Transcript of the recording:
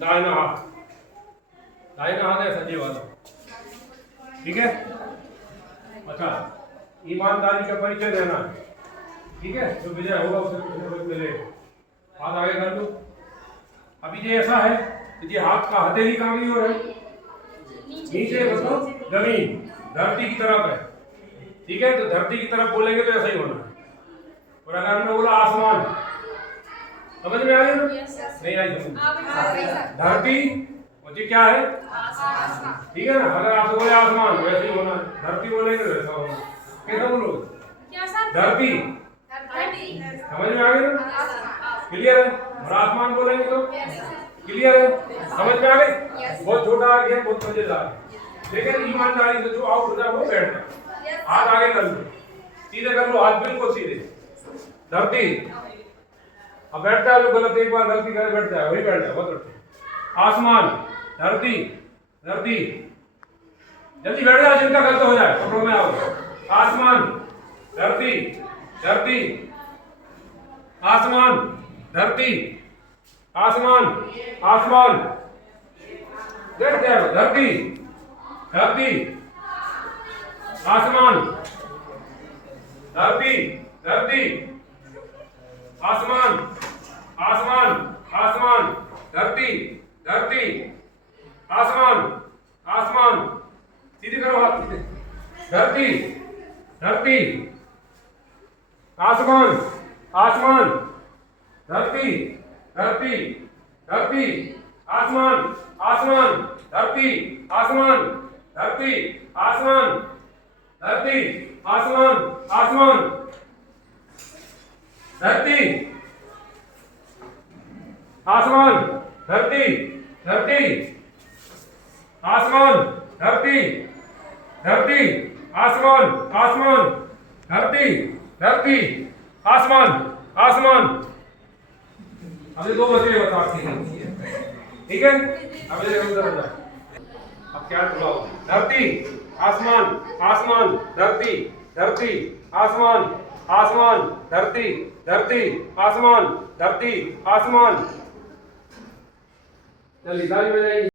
दाहिना हाथ है सजे वाला। ठीक है। अच्छा, ईमानदारी का परिचय देना है। ठीक है, जो विजय होगा उसे कुछ ना कुछ मिलेगा। हाथ आगे कर लो। अभी ये ऐसा है कि ये हाथ का हथेली कहाँ की ओर है? नीचे मतलब जमीन धरती की तरफ है। ठीक है, तो धरती की तरफ बोलेंगे तो ऐसा ही होना है। और अगर हमने बोला आसमान, समझ में आया ना? नहीं आई समझ। धरती और ये क्या है? ठीक है ना, अगर आप बोले आसमान तो ऐसे ही होना है, धरती बोलेंगे तो ऐसा होना। कैसा बोलोगे? धरती। समझ में आ गया ना? क्लियर है। और आसमान बोलेंगे तो क्लियर है, समझ में आ गई? बहुत छोटा आ गया, बहुत मजेदार है। लेकिन ईमानदारी से जो आउट हो जाए वो बैठ जाए। हाथ आगे कर लो, सीधे कर लो, हाथ बिल्कुल सीधे। धरती। अब बैठता है जो गलत एक बार गलती करे बैठता है वही बैठ जाए, बहुत अच्छा। आसमान, धरती, धरती, जल्दी बैठ जाओ, जिनका गलत हो जाए पकड़ो में आओ। आसमान, धरती, धरती, आसमान, धरती, आसमान, आसमान, बैठ जाओ। धरती, धरती, आसमान, धरती, धरती, आसमान, आसमान, आसमान, धरती, धरती, आसमान, आसमान, सीधे करो हाथ सीधे। धरती, धरती, आसमान, आसमान, धरती, धरती, धरती, आसमान, आसमान, धरती, आसमान, धरती, आसमान, धरती, आसमान, आसमान, धरती, आसमान, धरती, धरती, आसमान, धरती, धरती, आसमान, आसमान, धरती, धरती, आसमान, आसमान। अभी दो बचे बताते हैं। ठीक है, अब ये उधर हो जाए। अब क्या बुलाओ? धरती, आसमान, आसमान, धरती, धरती, आसमान, आसमान, धरती, धरती, आसमान, धरती, आसमान। जल्दी ताली बजाइए।